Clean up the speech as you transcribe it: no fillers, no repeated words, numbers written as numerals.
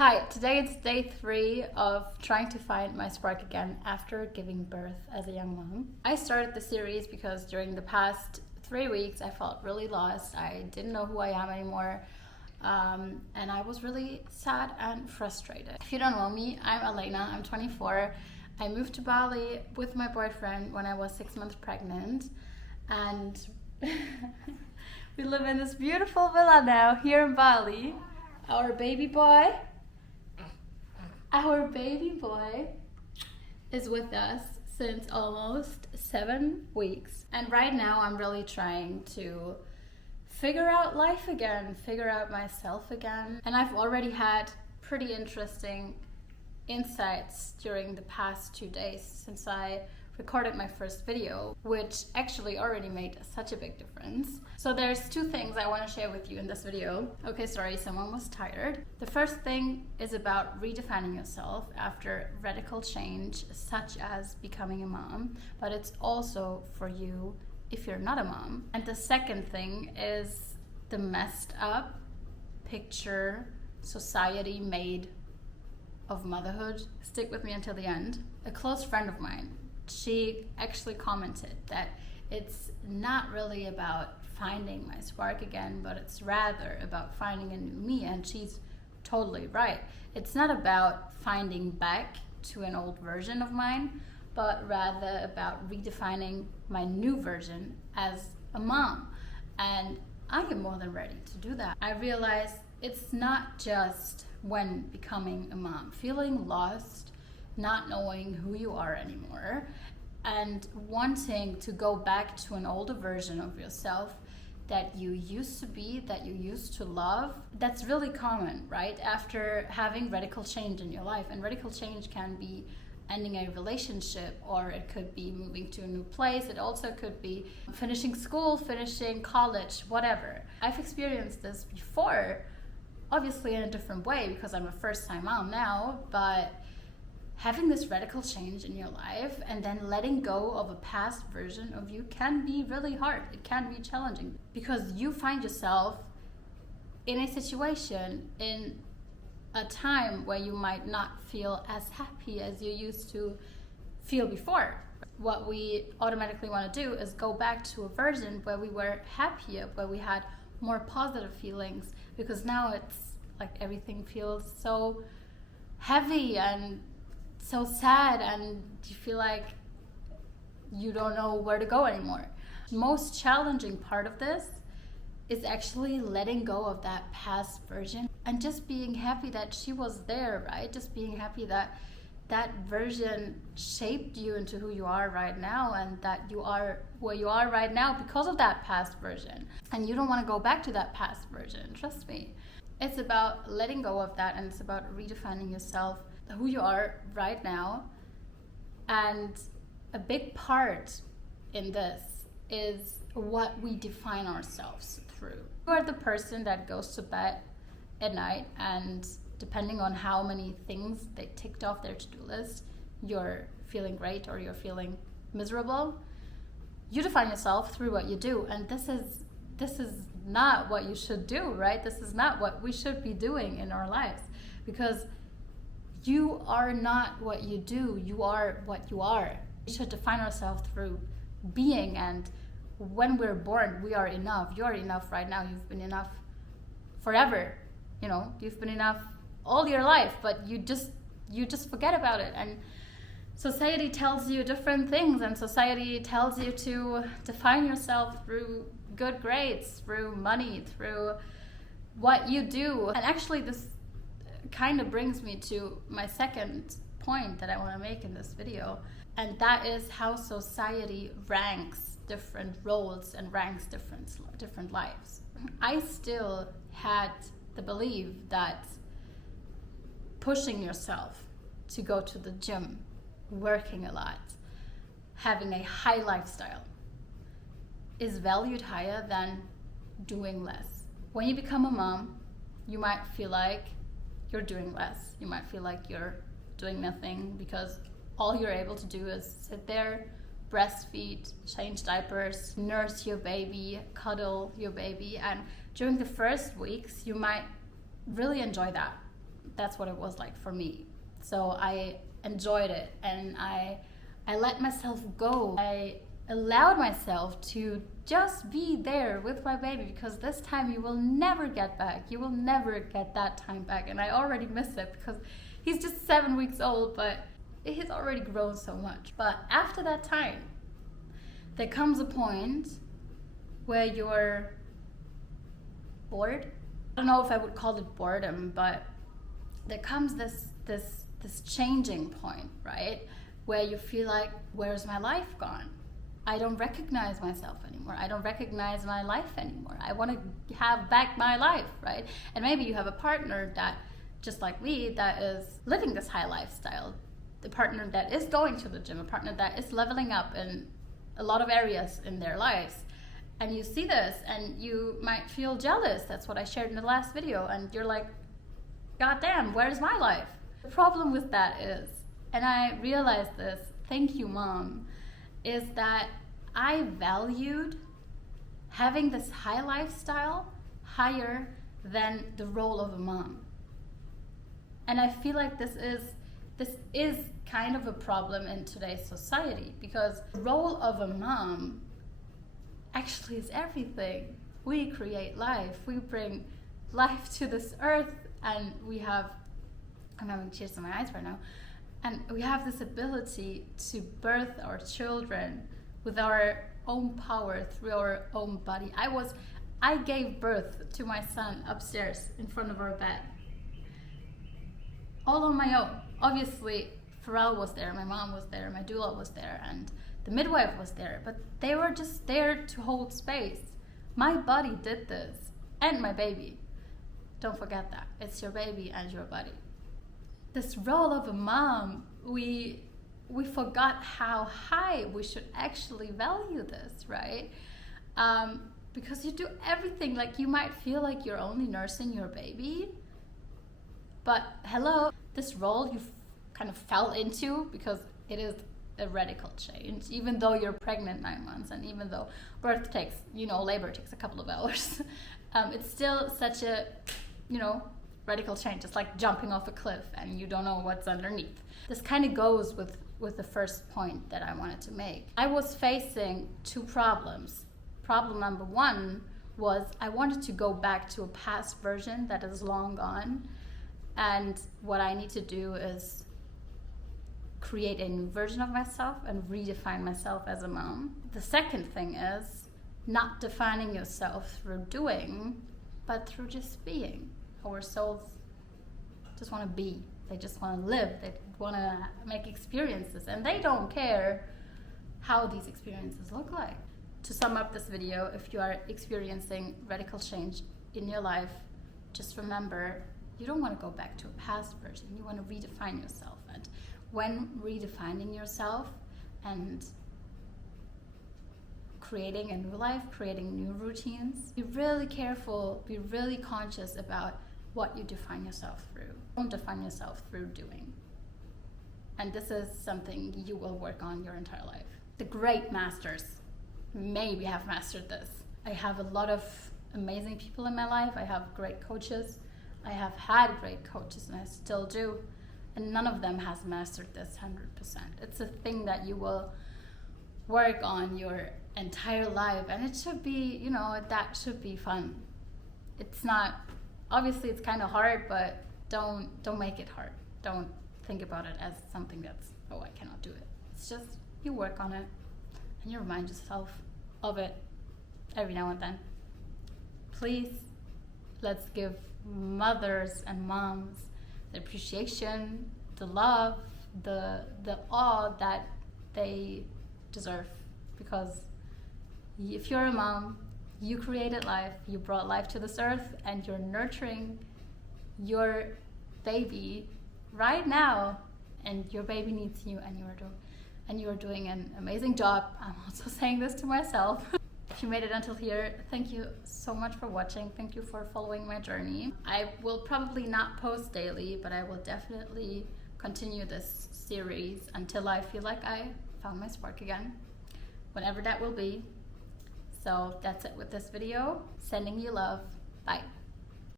Hi, today it's day 3 of trying to find my spark again after giving birth as a young mom. I started the series because during the past 3 weeks I felt really lost. I didn't know who I am anymore, and I was really sad and frustrated. If you don't know me, I'm Elena, I'm 24. I moved to Bali with my boyfriend when I was 6 months pregnant, and we live in this beautiful villa now here in Bali. Our baby boy is with us since almost 7 weeks. And right now I'm really trying to figure out life again, figure out myself again. And I've already had pretty interesting insights during the past 2 days since I recorded my first video, which actually already made such a big difference. So there's 2 things I want to share with you in this video. Okay, sorry, someone was tired. The first thing is about redefining yourself after radical change, such as becoming a mom, but it's also for you if you're not a mom. And the second thing is the messed up picture society made of motherhood. Stick with me until the end. A close friend of mine, she actually commented that it's not really about finding my spark again, but it's rather about finding a new me. And she's totally right. It's not about finding back to an old version of mine, but rather about redefining my new version as a mom. And I am more than ready to do that. I realize it's not just when becoming a mom, feeling lost, not knowing who you are anymore, and wanting to go back to an older version of yourself that you used to be, that you used to love. That's really common, right? After having radical change in your life. And radical change can be ending a relationship, or it could be moving to a new place. It also could be finishing school, finishing college, whatever. I've experienced this before, obviously in a different way because I'm a first-time mom now, but having this radical change in your life and then letting go of a past version of you can be really hard. It can be challenging because you find yourself in a situation, in a time where you might not feel as happy as you used to feel before. What we automatically want to do is go back to a version where we were happier, where we had more positive feelings, because now it's like everything feels so heavy and so sad, and you feel like you don't know where to go anymore. Most challenging part of this is actually letting go of that past version and just being happy that she was there, right? Just being happy that that version shaped you into who you are right now, and that you are where you are right now because of that past version. And you don't want to go back to that past version, trust me. It's about letting go of that, and it's about redefining yourself, who you are right now. And a big part in this is what we define ourselves through. You are the person that goes to bed at night, and depending on how many things they ticked off their to-do list, you're feeling great or you're feeling miserable. You define yourself through what you do, and this is not what you should do, right? This is not what we should be doing in our lives, because you are not what you do, you are what you are. We should define ourselves through being, and when we're born, we are enough. You're enough right now. You've been enough forever. You know, you've been enough all your life, but you just forget about it. And society tells you different things, and society tells you to define yourself through good grades, through money, through what you do. And actually this kind of brings me to my second point that I want to make in this video, and that is how society ranks different roles and ranks different lives. I still had the belief that pushing yourself to go to the gym, working a lot, having a high lifestyle is valued higher than doing less. When you become a mom, you might feel like you're doing less. You might feel like you're doing nothing because all you're able to do is sit there, breastfeed, change diapers, nurse your baby, cuddle your baby. And during the first weeks, you might really enjoy that. that's what it was like for me. So I enjoyed it, and I let myself go. I allowed myself to just be there with my baby, because this time you will never get back. You will never get that time back. And I already miss it because he's just 7 weeks old, but he's already grown so much. But after that time, there comes a point where you're bored. I don't know if I would call it boredom, but there comes this changing point, right? Where you feel like, where's my life gone? I don't recognize myself anymore. I don't recognize my life anymore. I want to have back my life, right? And maybe you have a partner that, just like me, that is living this high lifestyle. The partner that is going to the gym, a partner that is leveling up in a lot of areas in their lives. And you see this and you might feel jealous. That's what I shared in the last video. And you're like, God damn, where's my life? The problem with that is, and I realized this, thank you, Mom, is that I valued having this high lifestyle higher than the role of a mom. And I feel like this is kind of a problem in today's society, because the role of a mom actually is everything. We create life, we bring life to this earth, and I'm having tears in my eyes right now, and we have this ability to birth our children with our own power through our own body. I gave birth to my son upstairs in front of our bed, all on my own. Obviously, Pharrell was there, my mom was there, my doula was there, and the midwife was there, but they were just there to hold space. My body did this, and my baby. Don't forget that. It's your baby and your body. This role of a mom, we forgot how high we should actually value this, right? Because you do everything. Like, you might feel like you're only nursing your baby, but hello, this role you kind of fell into because it is a radical change. Even though you're pregnant 9 months, and even though birth takes, labor takes a couple of hours, it's still such a, radical change. It's like jumping off a cliff and you don't know what's underneath. This kind of goes with the first point that I wanted to make. I was facing two problems. Problem number one was I wanted to go back to a past version that is long gone, and what I need to do is create a new version of myself and redefine myself as a mom. The second thing is not defining yourself through doing, but through just being. Our souls just want to be. They just want to live. They want to make experiences, and they don't care how these experiences look like. To sum up this video, if you are experiencing radical change in your life, just remember, you don't want to go back to a past version. You want to redefine yourself. And when redefining yourself and creating a new life, creating new routines, be really careful, be really conscious about what you define yourself through. Don't define yourself through doing. And this is something you will work on your entire life. The great masters maybe have mastered this. I have a lot of amazing people in my life. I have great coaches. I have had great coaches, and I still do. And none of them has mastered this 100%. It's a thing that you will work on your entire life, and it should be, that should be fun. It's not, obviously it's kind of hard, but don't make it hard. Don't think about it as something that's, I cannot do it. It's just, you work on it and you remind yourself of it every now and then. Please, let's give mothers and moms the appreciation, the love, the awe that they deserve. Because if you're a mom, you created life, you brought life to this earth, and you're nurturing your baby right now, and your baby needs you, and you're doing an amazing job. I'm also saying this to myself. If you made it until here, thank you so much for watching. Thank you for following my journey. I will probably not post daily, but I will definitely continue this series until I feel like I found my spark again, whenever that will be. So that's it with this video. Sending you love. Bye.